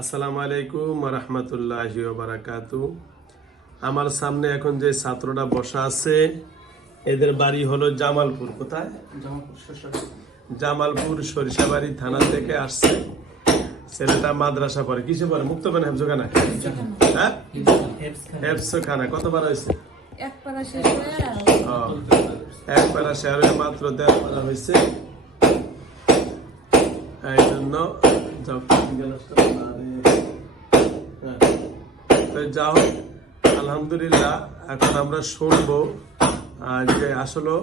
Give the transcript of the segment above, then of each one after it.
আসসালামু আলাইকুম রহমতুল্লাহ বারাকাতু আমার সামনে এখন যে ছাত্রটা বসা আছে এদের বাড়ি হলো জামালপুর। কোথায়? জামালপুর সরিষাবাড়ি। থানা থেকে আসছে। ছেলেটা মাদ্রাসা পড়ে। কিসে পড়ে? মুক্ত পান হেফজোখানা। হ্যাঁ? হেফজোখানা। কতবার হয়েছে? এক পারা শেষ হয়ে শেয়ারে মাত্র দেড় পারা হয়েছে। এই জন্য হ্যাঁ। তো যা হোক, আলহামদুলিল্লাহ, এখন আমরা শুনব যে আসলে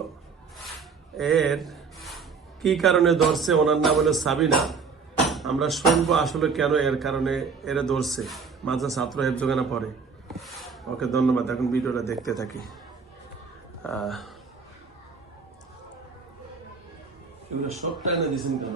এর কি কারণে ধরছে, ওনার নাম হলো সাবিনা। আমরা শুনব আসলে কেন এর কারণে এরা ধরছে মাঝে ছাত্র হেফজোগানা পড়ে ওকে, ধন্যবাদ, এখন ভিডিওটা দেখতে থাকি। এগুলো সব টাইনে দিছেন কেন?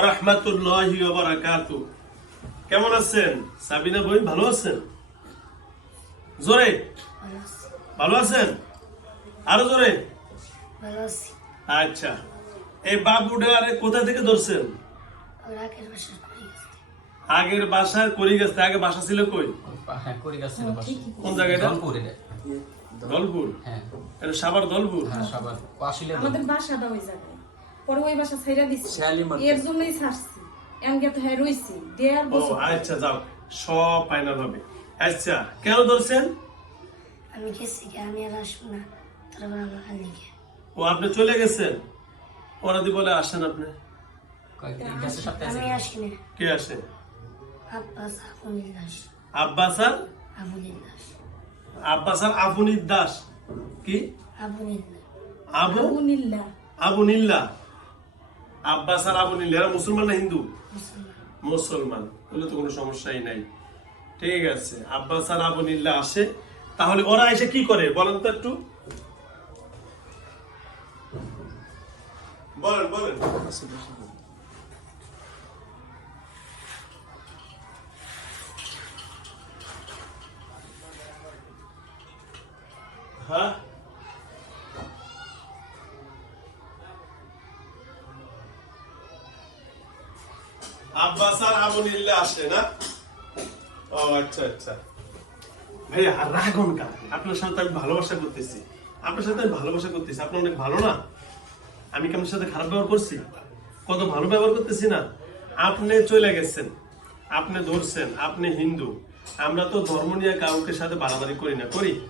রাহমাতুল্লাহি বারাকাতু। কেমন আছেন? সাবিনা বই ভালো আছেন? জোরে? ভালো আছেন? আরও জোরে? ভালো আছি। আচ্ছা। এই বাবুডারে কোথা থেকে ধরছেন? আগের বাসা করে গেছে বাসার করি গেছে আগে বাসা ছিল কই? হ্যাঁ করে গেছে কোন জায়গাটা? দলপুর দলপুর হ্যাঁ। সাবার দলপুর হ্যাঁ সবার আমাদের বাসাটা ওই জায়গায় পরে ওই বাসা শিয়ালি মার্কেট। এর জন্যই ছাড়ছি। তো হ্যাঁ রইছি। দেড় ও বছর আচ্ছা যাও। সব ফাইনাল হবে। আচ্ছা কেন ধরছেন? আমি গেছি কি আমি আর আসব না। তারপর আমার খালি ও আপনি চলে গেছেন? ওরা দি বলে আসেন আপনি। আমি আসিনি। কে আসে? আব্বাস আবুল দাস। আব্বাস আর? আবুল দাস। আব্বাস আর আবুনির দাস। কি? আবুল আবু? আবুনিল্লা আবুনিল্লা আব্বাস আর আবুনিল্লা এরা মুসলমান না হিন্দু? মুসলমান। বলে তো কোনো সমস্যাই নাই। ঠিক আছে, আব্বাস আর আবুনিল্লা আসে। তাহলে ওরা এসে কি করে? বলেন তো একটু। বলেন বলেন। হ্যাঁ? আবুনিল্লা আসে না? ও আচ্ছা আচ্ছা। আর আপনার সাথে আমি ভালোবাসা করতেছি। আপনার সাথে আমি ভালোবাসা করতেছি। আপনি অনেক ভালো না? আমি সাথে খারাপ ব্যবহার করছি? কত ভালো ব্যবহার করতেছি না? আপনি চলে গেছেন। আপনি ধরছেন। আপনি হিন্দু। আমরা তো ধর্ম নিয়ে কাউকে সাথে বাড়াবাড়ি করি না, করি।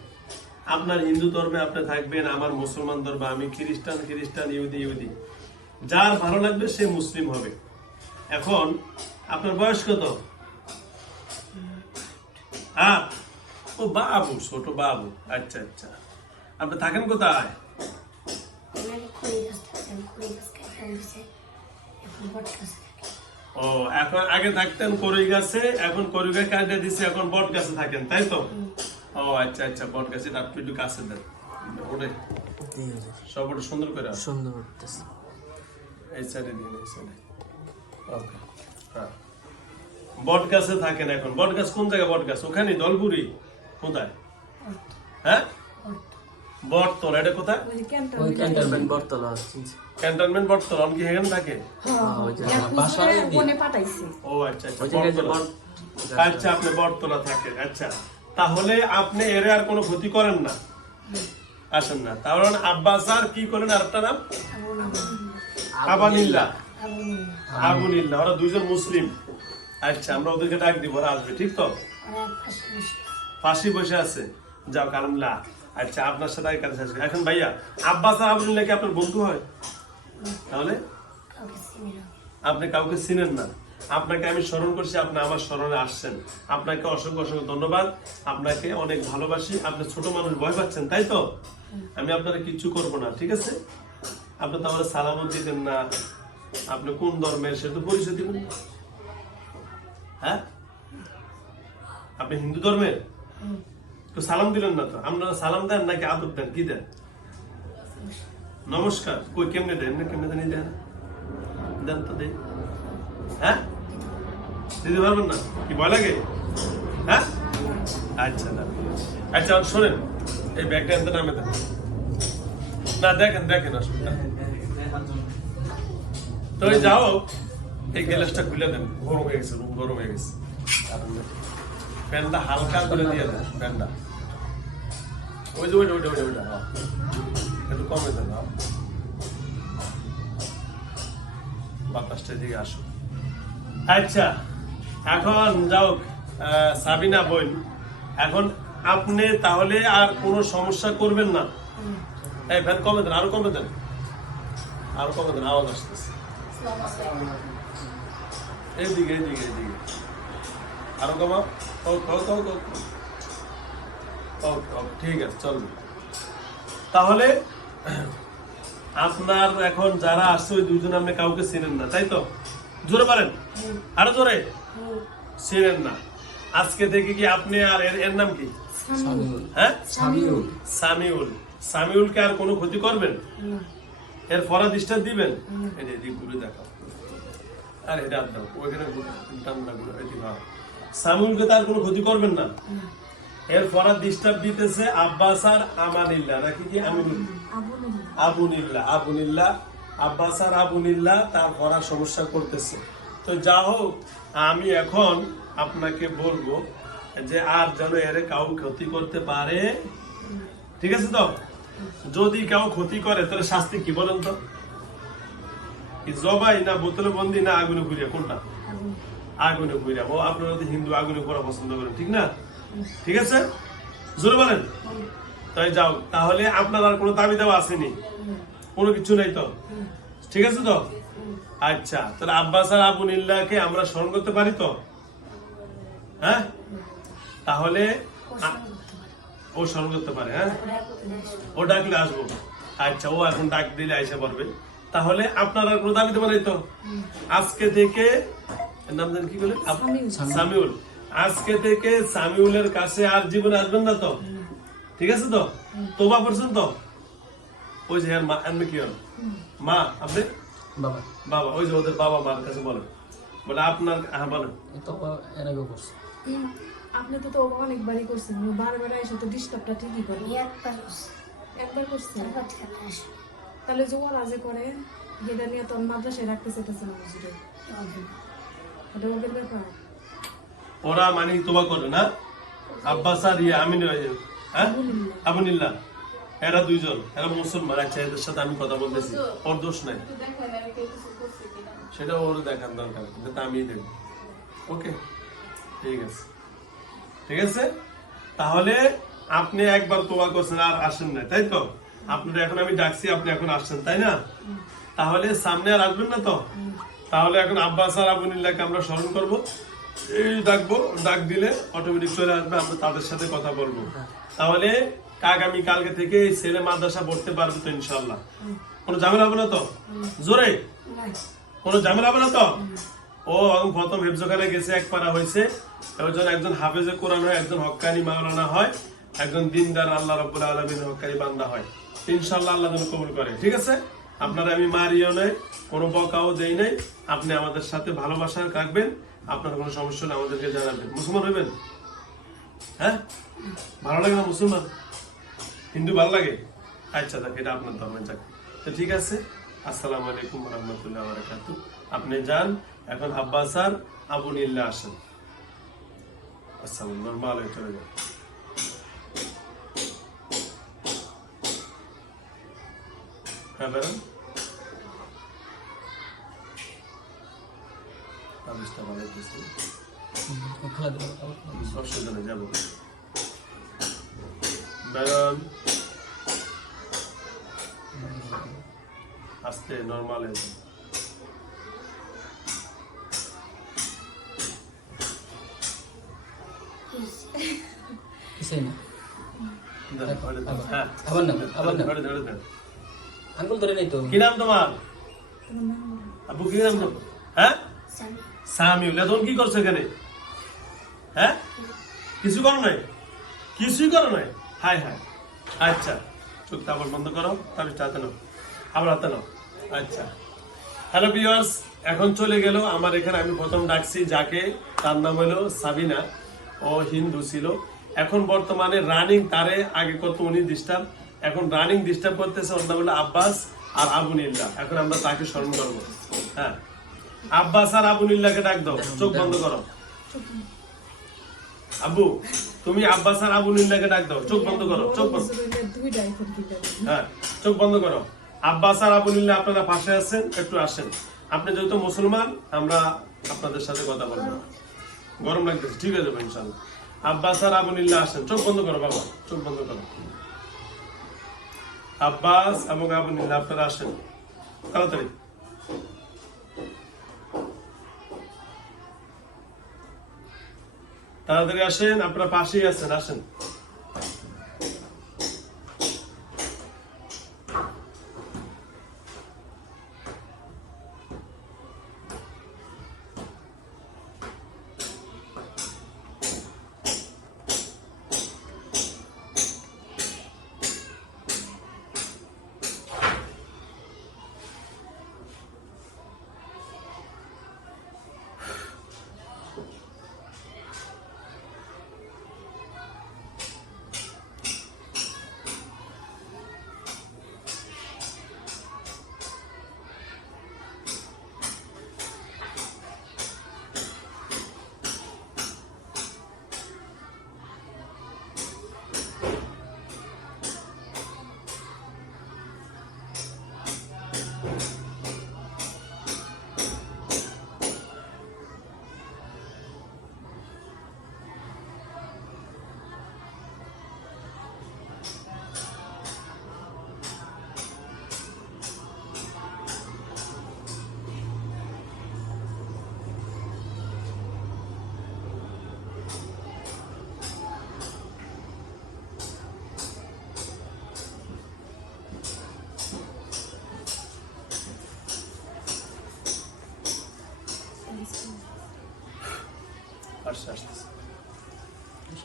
আপনার হিন্দু ধর্মে আপনি থাকবেন, আমার মুসলমান ধর্মে। আমি খ্রিস্টান খ্রিস্টান, ইহুদি ইহুদি। যার ভালো লাগবে সে মুসলিম হবে। এখন আপনার বয়স কত? হ্যাঁ? ও বাবু ছোট বাবু। আচ্ছা আচ্ছা। আপনি থাকেন কোথায়? ও এখন আগে থাকতেন কড়ই গাছে এখন কড়ই গাছ কাটে দিছে এখন বট গাছে থাকেন তাই তো? ও আচ্ছা আচ্ছা বট গাছে আপনি একটু কাছে দেন। ওটাই সব ওটা সুন্দর করে। সুন্দর সাইডে দিন এই বট গাছে থাকেন এখন। বট গাছ কোন জায়গায় বট গাছ ওখানে দলপুরি কোথায়? হ্যাঁ? বটতলা এটা কোথায়? ক্যান্টনমেন্ট বটতলা ক্যান্টনমেন্ট বটতলা অনেক এখানে থাকে? ওই যে বাসায় বাসায় দিয়ে- ফোনে পাঠাইছি। ও আচ্ছা আচ্ছা আচ্ছা আপনি বটতলা থাকেন আচ্ছা। তাহলে আপনি এর আর কোনো ক্ষতি করেন না? আসেন না। তাহলে আব্বাস আর কি করেন? আরেকটা নাম? আবুনিল্লাহ ওরা দুইজন মুসলিম। আচ্ছা আমরা ওদেরকে ডাক দিব ওরা আসবে ঠিক তো? পাশে বসে আছে। যাও আচ্ছা আপনার সাথে আগে কাছে আসবে এখন ভাইয়া আব্বাস আর কি আপনার বন্ধু হয়? তাহলে? আপনি কাউকে চিনেন না। আপনাকে আমি স্মরণ করছি আপনি আমার স্মরণে আসছেন। আপনাকে অসংখ্য অসংখ্য ধন্যবাদ। আপনাকে অনেক ভালোবাসি। আপনি ছোট মানুষ ভয় পাচ্ছেন তাই তো? আমি আপনাকে কিচ্ছু করব না ঠিক আছে? আপনি তো আমার সালামও দিতেন না। আপনি কোন ধর্মের সে তো পরিচয় দিবেন? হ্যাঁ? আপনি হিন্দু ধর্মের? তো সালাম দিলেন না তো? আপনারা সালাম দেন নাকি আদর দেন? কি দেন? নমস্কার। কই, কেমনে দেন? কেমনে দেন দেন? দেন তো দেই। হ্যাঁ? দিতে পারবেন না? কি ভয় লাগে? হ্যাঁ? আচ্ছা না। আচ্ছা শোনেন, এই ব্যাগটা এনতে নামে দেন। না, দেখেন দেখেন নেই। তো ওই যাও। এই গ্যালাসটা খুলে দেন। গরম হয়ে গেছে রুম গরম হয়ে গেছে। প্যানটা হালকা করে দিয়ে দেন প্যানটা। ওই যে ওইটা ওইটা ওইটা ওইটা হ্যাঁ একটু কমে দেন হ্যাঁ বাতাসটা দিকে আসো। আচ্ছা এখন যাও সাবিনা বোন এখন আপনি তাহলে আর কোনো সমস্যা করবেন না। এই ফ্যান কমে দেন আরও কমে দেন। আরও কমে দেন আওয়াজ আসতেছে। এইদিকে এইদিকে এইদিকে আরও কমাও। ঠিক আছে চলবে তাহলে আপনার এখন যারা আসছে ওই দুজন আপনি কাউকে চিনেন না তাই তো? জোরে পারেন? আরও জোরে? চিনেন না। আজকে থেকে কি আপনি আর এর এর নাম কি? হ্যাঁ? সামিউল। সামিউল। সামিউলকে আর কোনো ক্ষতি করবেন? না। এর ফরা দৃষ্টান দিবেন? এদিক ঘুরে দেখাও। আর এটা আর দাও। ওইখানে ঘুরে এদিক ভাও সামিউলকে তার কোনো ক্ষতি করবেন না। এর ফরা ডিস্টার্ব দিতেছে আব্বাস আর আমানিল্লাহ নাকি কি আবুনিল্লাহ। আবুনিল্লাহ আব্বাস আর আবুনিল্লাহ তার করা সমস্যা করতেছে। তো যা হোক আমি এখন আপনাকে বলব যে আর যেন এর কাউ ক্ষতি করতে পারে। ঠিক আছে তো? যদি কেউ ক্ষতি করে, তাহলে শাস্তি কি বলেন তো? জবাই না বোতলে বন্দি না আগুনে ঘুরিয়া কোনটা? আগুনে ঘুরিয়া ও, আপনারা তো হিন্দু আগুনে করা পছন্দ করেন, ঠিক না? ঠিক আছে? জোরে বলেন। তাই যাও। তাহলে আপনার আর কোনো দাবি দেওয়া আসেনি? কোনো কিছু নেই তো? ঠিক আছে তো? আচ্ছা তাহলে আব্বাস আর আবু নীল্লাকে আমরা স্মরণ করতে পারি তো? হ্যাঁ? তাহলে ও স্মরণ করতে পারে হ্যাঁ? ও ডাকলে আসব। আচ্ছা ও এখন ডাক দিলে আইসা পারবে তাহলে আপনার আর কোনো দাবি নেই তো? আজকে থেকে নাম জানি কি বলে? সামিউল। আজকে থেকে সামিউলের কাছে আর জীবনে আসবেন না তো? ঠিক আছে তো? তোবা করছেন তো? ওই যে আর মা আপনি কি হন মা আপনি? বাবা। বাবা ওই যে ওদের বাবা মার কাছে বলেন। বলে আপনার হ্যাঁ বলেন। তো এর আগে করছে। আপনি তো তো অনেকবারই করছেন বারবার এসে তো ডিস্টার্বটা ঠিকই করে। একবার করছেন তাহলে যে ওরা যে করে যেটা নিয়ে তোর মাদ্রাসায় রাখতে চাইতেছে না বুঝলে এটা ওদের ব্যাপার। ওরা মানে তোবা করে না? আব্বাস আর ইয়ে আমিন হ্যাঁ। আবুনিল্লাহ। এরা দুইজন এরা মুসলমান। আচ্ছা এদের সাথে আমি কথা বলতেছি। ওর দোষ নাই। সেটা ওর দেখার দরকার যেটা আমি দেখব। ওকে ঠিক আছে। ঠিক আছে? তাহলে আপনি একবার তোবা করছেন আর আসেন না তাই তো? আপনার এখন আমি ডাকছি আপনি এখন আসছেন তাই না? তাহলে সামনে আর আসবেন না তো? তাহলে এখন আব্বাস আর আবুনিল্লাহকে আমরা স্মরণ করব। এই ডাকবো ডাক দিলে অটোমেটিক চলে আসবে আমরা তাদের সাথে কথা বলব। তাহলে আগামী কালকে থেকে ছেলে মাদ্রাসা পড়তে পারবে তো ইনশাল্লাহ কোনো ঝামেলা হবে না তো? জোরে? কোনো ঝামেলা হবে না তো? ও প্রথম হেফজোখানে গেছে, এক পারা হয়েছে। একজন একজন হাফেজে কোরআন হয়, একজন মাওলানা হয়, একজন দিনদার আল্লাহ বান্দা হয়। ইনশাল্লাহ আল্লাহ যেন কবুল করে। ঠিক আছে? আপনারা আমি মারিও কোনো বকাও দেই নাই। আপনি আমাদের সাথে আপনার কোনো সমস্যা হলে আমাদেরকে জানাবেন। মুসলমান হইবেন? হ্যাঁ? ভালো লাগে না মুসলমান? হিন্দু ভালো লাগে? আচ্ছা দেখ, এটা আপনার ধর্মের যাক তো ঠিক আছে? আসসালামু আলাইকুম রহমতুল্লাহ বারাকাতু আপনি যান এখন আব্বাস আর আবু নীল্লা আসেন। আচ্ছা নর্মাল হয়ে চলে যান হ্যাঁ দিল। অসুবিধা যাব। বেরোন। আস্তে নর্মাল কিছুই আবার না আবার না ধরে ধরে ধরে। আঙ্গুল ধরে নেই তো। কি নাম তোমার? কি নাম তোমার? হ্যাঁ? স্বামী। সামিউল এখন কি করছ এখানে? হ্যাঁ? কিছু করো নাই? কিছুই করো নাই? হাই হাই আচ্ছা। চোখটা আবার বন্ধ করো। তাহলে হাতে নাও। আবার হাতে নাও। আচ্ছা। হ্যালো ভিউয়ার্স এখন চলে গেল আমার এখানে আমি প্রথম ডাকছি যাকে। তার নাম হলো সাবিনা। ও হিন্দু ছিল। এখন বর্তমানে রানিং তারে আগে কত উনি ডিস্টার্ব এখন রানিং ডিস্টার্ব করতেছে ওর নাম হলো আব্বাস আর আবুনিল্লাহ এখন আমরা তাকে স্মরণ করব। হ্যাঁ। আব্বাস আর আবুনিল্লাহকে ডাক দাও। চোখ বন্ধ করো। আব্বু, তুমি আব্বাস আর আবুনিল্লাহকে ডাক দাও। চোখ বন্ধ করো। চোখ বন্ধ। হ্যাঁ। চোখ বন্ধ করো। আব্বাস আর আবুলিল্লাহ আপনারা পাশে আছেন? একটু আসেন। আপনি যেহেতু মুসলমান, আমরা আপনাদের সাথে কথা বলব গরম লাগতেছে। ঠিক আছে, ইনশাল্লাহ। আব্বাস আর আবুলিল্লাহ আসেন। চোখ বন্ধ করো, বাবা। চোখ বন্ধ করো। আব্বাস এবং আবুলিল্লাহ আপনারা আসেন। তাড়াতাড়ি। তাড়াতাড়ি আসেন আপনারা পাশেই আছেন আসেন।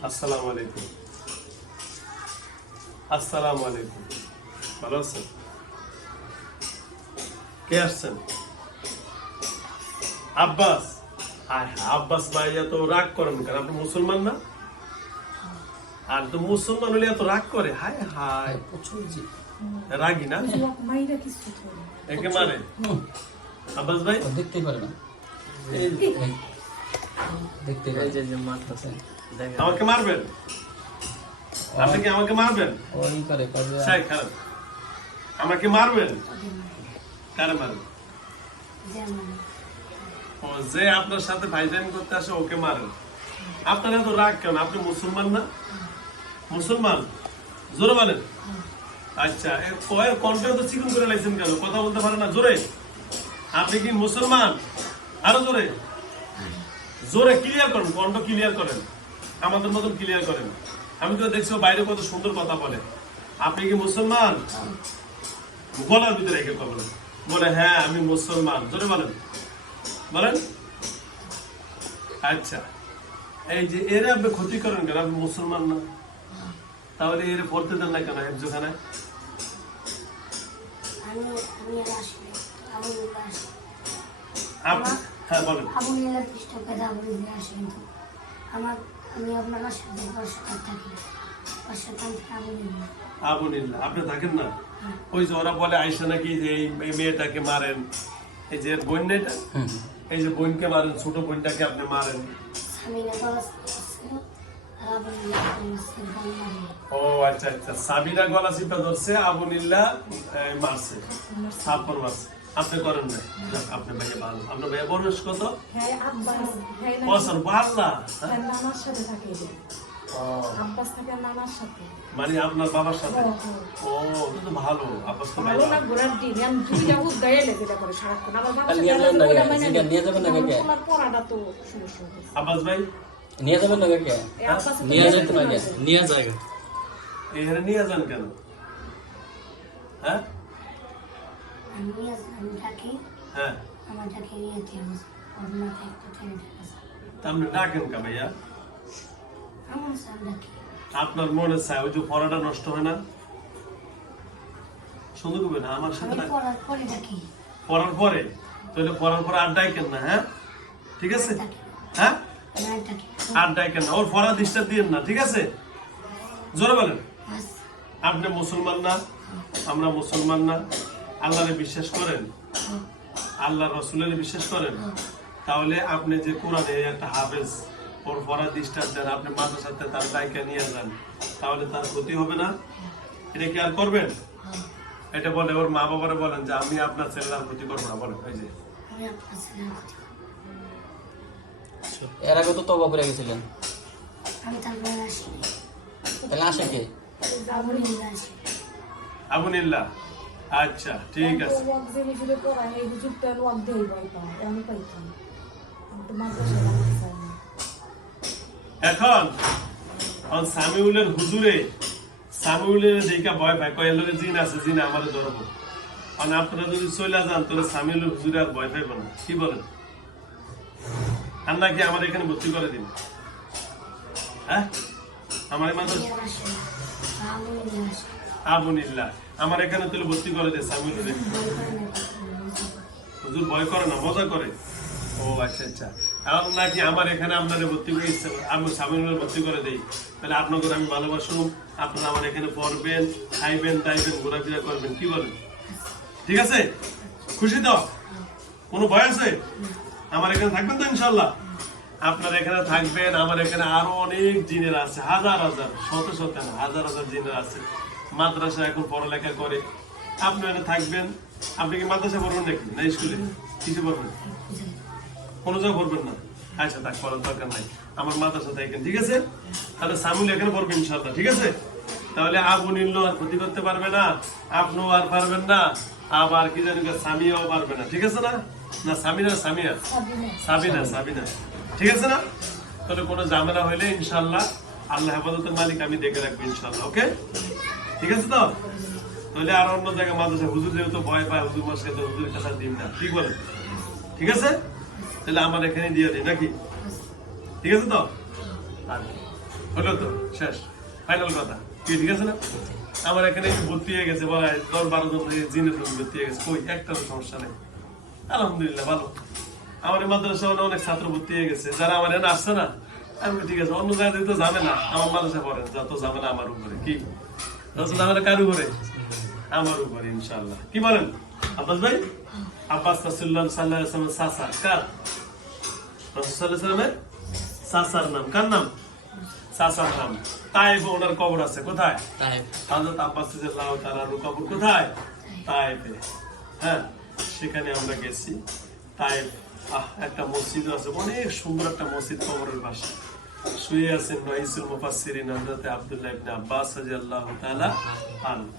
আসসালামু আলাইকুম। আসসালামু আলাইকুম। ভালো আছেন? কে আসছেন? আব্বাস। আব্বাস ভাই এত রাগ করেন কেন? আপনি মুসলমান না? আর তো মুসলমান হলে এত রাগ করে? হায় হায় প্রচুর রাগি না? যুবক মাইরা কিছু করে না। একে মারে। আব্বাস ভাই? ও দেখতেই পারে না। এই, এই, পারে। যে মারতেছে। আমাকে মারবেন? আপনি কি আমাকে মারবেন? ওই করে কবে সাই খারাপ। আমাকে মারবেন? কারে মারবেন? ও যে আপনার সাথে ভাইজানি করতে আসে ওকে মারেন। আপনার এত রাগ কেন? আপনি মুসলমান না? মুসলমান? জোরে বলেন। আচ্ছা কয়ের কণ্ঠে তো চিকন করে লাইছেন কেন? কথা বলতে পারে না জোরে। আপনি কি মুসলমান? আরও জোরে। জোরে ক্লিয়ার করেন কণ্ঠ ক্লিয়ার করেন। আমাদের মতন ক্লিয়ার করেন আমি তো দেখছি বাইরে কত সুন্দর কথা বলে। আপনি কি মুসলমান? গলার ভিতরে রেখে কথা বলে। হ্যাঁ আমি মুসলমান। জোরে বলেন। বলেন। আচ্ছা। এই যে এরা আপনি ক্ষতি করেন কেন? আপনি মুসলমান না? তাহলে এর পড়তে দেন না কেন? আপ- হ্যাঁ বলেন। আমার আমি আপনার সাথে বর্ষকাল থাকি বর্ষকাল থেকে আবু নীলা আবুনিল্লাহ আপনি থাকেন না? ওই যে ওরা বলে আইসা নাকি যে এই মেয়েটাকে মারেন। এই যে বোন এটা? এই যে বোনকে মারেন ছোট বোনটাকে আপনি মারেন। ও আচ্ছা আচ্ছা। সাবিনা গলা চিপা ধরছে আবুনিল্লা এই, মারছে। মারছে। আপনি করেন না যাক, আপনি ভাইয়া ভালো। আপনার ভাইয়া বয়স কত? হ্যাঁ হ্যাঁ না। বছর হ্যাঁ? সাথে মানে আপনার বাবার সাথে? হ্যাঁ, হ্যাঁ। ও তো ভালো। আব্বাস তো ভালো না ঘোরার দিন। আমি এলে যেটা করে সারাক্ষণ আমার সাথে নিয়ে যাবেন না কে? নিই। যাবেন না পড়াটা তো সমস্যা। আব্বাস ভাই? নিয়ে যাবেন না কে নিয়ে যেতে যাবে। নিয়ে জায়গা এখানে নিয়ে যান কেন? হ্যাঁ? আমি আজ- আমি ডাকি হ্যাঁ। আমার ডাকি নিয়ে দিয়ে ওর মাথায় একটা টেনে ঢেকেছে তা আপনি ডাকেন কা ভাইয়া? আমার স্যার ডাকি। আপনার মনে চায় ওই যে পড়াটা নষ্ট হয় না? শুধু করবে না আমার সাথে পড়ার পরে ডাকি। পড়ার পরে? তাহলে পড়ার পরে আর ডাইকেন না হ্যাঁ? ঠিক আছে? হ্যাঁ? আর ডাইকেন না ওর পড়া ডিস্টার্ব দিয়েন না ঠিক আছে? জোরে বলেন। আপনি মুসলমান না আমরা মুসলমান না। আল্লাহরে বিশ্বাস করেন? আল্লাহ রসুলের বিশ্বাস করেন? তাহলে আপনি যে কোরআনে একটা হাফেজ ওর পড়া ডিস্টার্ব দেন আপনি মাথার সাথে তার দায়িকা নিয়ে যান তাহলে তার ক্ষতি হবে না? এটা কি আর করবেন? এটা বলে ওর মা বাবারে বলেন যে আমি আপনার ছেলের ক্ষতি করব না। বলেন ওই যে। এর আগে তো তবা করে গেছিলেন। আমি তারপরে আসিনি। তাহলে আসে কে? আবুল্লাহ আবুনিল্লাহ আচ্ছা ঠিক আছে। ভয়। এখন এখন সামিউলের হুজুরে সামিউলের দিকে ভয় পায় কয়েল লোকের জিন আছে জিন আমাদের ধরবো। কারণ আপনারা যদি চলে যান তাহলে সামিউলের হুজুরে আর ভয় পাইব না। কি বলেন? আর নাকি আমার এখানে ভর্তি করে দিন হ্যাঁ? আমার মাত্র আবুনিল্লাহ আমার এখানে তুলে ভর্তি করে দে না হুজুর ভয় করে না, মজা করে। ও আচ্ছা আচ্ছা। এখন নাকি আমার এখানে আপনাদের ভর্তি করে আমি সামিনুল ভর্তি করে দেই। তাহলে আপনাদের আমি ভালোবাসুন আপনারা আমার এখানে পড়বেন, খাইবেন, দাইবেন, ঘোরাফেরা করবেন, কি বলেন? ঠিক আছে? খুশি তো? কোনো ভয় আছে? আমার এখানে থাকবেন তো ইনশাল্লাহ আপনারা এখানে থাকবেন, আমার এখানে আরও অনেক জিনের আছে, হাজার হাজার, শত শত হাজার হাজার জিনের আছে। মাদ্রাসা এখন পড়ালেখা করে। আপনি এখানে থাকবেন। আপনি কি মাদ্রাসা পড়বেন নাকি? না স্কুলে? কিছু পড়বেন? কোনো জায়গায় পড়বেন না? আচ্ছা তাক পড়ার দরকার নাই। আমার মাদ্রাসা থাকেন ঠিক আছে? তাহলে সামুল এখানে পড়বেন ইনশাল্লাহ ঠিক আছে? তাহলে আবু নিল আর ক্ষতি করতে পারবে না আপনিও আর পারবেন না আবার কি জানি স্বামীও পারবে না ঠিক আছে না? না সামিনা সামিয়া? সাবিনা। সাবিনা ঠিক আছে না? তাহলে কোনো ঝামেলা হইলে ইনশাল্লাহ আল্লাহ হেফাজতের মালিক আমি দেখে রাখব ইনশাল্লাহ ওকে? ঠিক আছে তো? তাহলে আর অন্য জায়গায় মাদ্রাসা হুজুর যেহেতু ভয় পায় হুজুর মাসকে তো হুজুরের কাছে দিন না। ঠিক বলে ঠিক আছে? তাহলে আমার এখানে দিয়ে দিই নাকি? ঠিক আছে তো। হলো তো শেষ। ফাইনাল কথা। কি ঠিক আছে না? আমার এখানে ভর্তি হয়ে গেছে বলা হয়, দশ বারো জন থেকে জিনের রোগ ভর্তি হয়ে গেছে। কই? একটারও সমস্যা নেই। আলহামদুলিল্লাহ ভালো। আমার মাদ্রাসা অনেক ছাত্র ভর্তি হয়ে গেছে। যারা আমার এখানে আসছে না আমি ঠিক আছে অন্য জায়গায় তো যাবে না আমার মাদ্রাসা পড়ে যত না আমার উপরে। কি? যত যাবে কার উপরে? আমার উপরে ইনশাল্লাহ কি বলেন? আব্বাস ভাই? আব্বাস রাসুল্লাহ সাল্লাহ সাসা কার? রসুল্লাহ সাল্লামের সাসার নাম। কার নাম? সাসার নাম। তাইব ওনার কবর আছে কোথায়? হাজরত আব্বাস রাদিয়াল্লাহু তাআলার কবর কোথায়? তাইফে হ্যাঁ সেখানে আমরা গেছি। তাইফ আহ একটা মসজিদ আছে অনেক সুন্দর একটা মসজিদ কবরের পাশে। শুয়ে আছেন রাইসুল মুফাসসিরিন হযরত আব্দুল্লাহ ইবনে আব্বাস রাদিয়াল্লাহু তাআলা আনহু।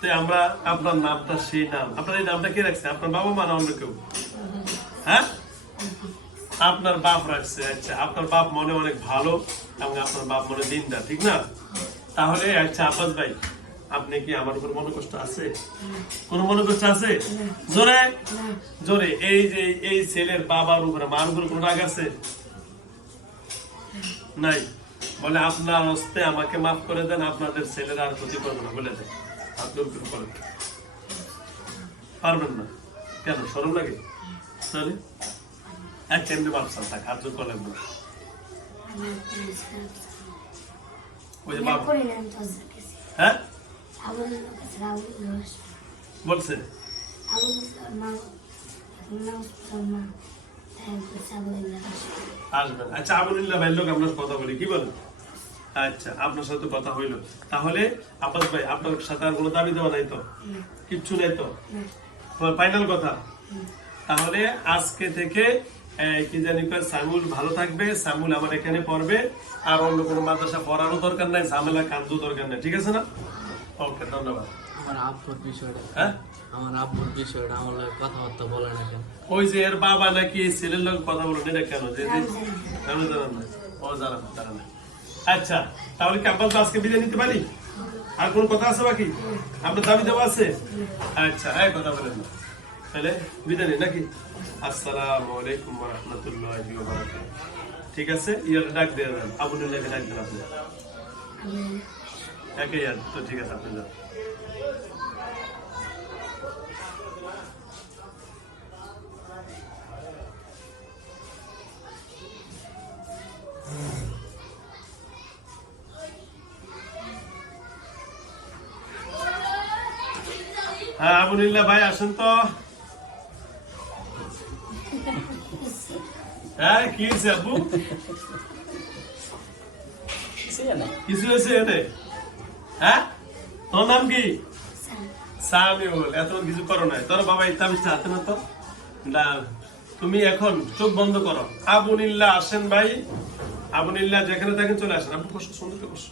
তো আমরা আপনার নামটা সেই নাম। আপনার এই নামটা কে রাখছে? আপনার বাবা মা না অন্য কেউ? হ্যাঁ? আপনার বাপ রাখছে আচ্ছা। আপনার বাপ মনে অনেক ভালো এবং আপনার বাপ মনে দিনদার ঠিক না? তাহলে আচ্ছা আব্বাস ভাই আপনি কি আমার উপর মনে কষ্ট আছে? কোন মনে কষ্ট আছে জোরে? জোরে। এই যে এই ছেলের বাবার উপরে মার উপরে কোন রাগ আছে? নাই। বলে, আপনার হস্তে আমাকে মাফ করে দেন, আপনাদের ছেলেরা আর ক্ষতি করবে না। বলে দেন আপনি উপরে করেন পারবেন না। কেন, সরম লাগে তাহলে আচ্ছা এমনি মাপসান থাক হাত জোর না। ওই হ্যাঁ? বলছে। আসবেন। আচ্ছা আবুলিল্লাহ ভাই লোক আমরা কথা বলি। কি বলেন? আচ্ছা আপনার সাথে কথা হইল। তাহলে আব্বাস ভাই আপনার সাথে আর কোনো দাবি দেওয়া নাই তো? কিচ্ছু নাই তো? ফাইনাল কথা? তাহলে আজকে থেকে কি জানি কয়, সাইমুল ভালো থাকবে সাইমুল আমার এখানে পড়বে আর অন্য কোনো মাদ্রাসা পড়ারও দরকার নাই ঝামেলা কান্দু দরকার নাই। ঠিক আছে না? ওকে ধন্যবাদ। আমার আব্বুর বিষয়টা। হ্যাঁ? আমার আব্বুর বিষয়টা আমার লগে কথাবার্তা বলে না কেন ওই যে এর বাবা নাকি ছেলের লোক কথা বলো কেন? যে আমি না। ও জানান না, আচ্ছা তাহলে কি আব্বাস আজকে বিদায় নিতে পারি? আর কোন কথা আছে বাকি? আপনার দাবি দেওয়া আছে? আচ্ছা এক কথা বলেন। তাহলে বিদায় নিন নাকি? আসসালামু আলাইকুম ওয়া রাহমাতুল্লাহি ঠিক আছে? ইয়ার ডাক দিয়ে দেন আবুদুল্লাহকে ডাক দেন আপনি। একে ইয়ার তো ঠিক আছে আপনি যান। হ্যাঁ ভাই, আসেন তো। হ্যাঁ কি হয়েছে হ্যাঁ? নাম কি? এত কিছু করো নাই। তোর বাবা না তো না। তুমি এখন চোখ বন্ধ করো। আবুনিল্লাহ, আসেন ভাই। আবুনিল্লাহ, যেখানে থাকেন চলে আসেন। আপনি কষ্ট সুন্দর বসো।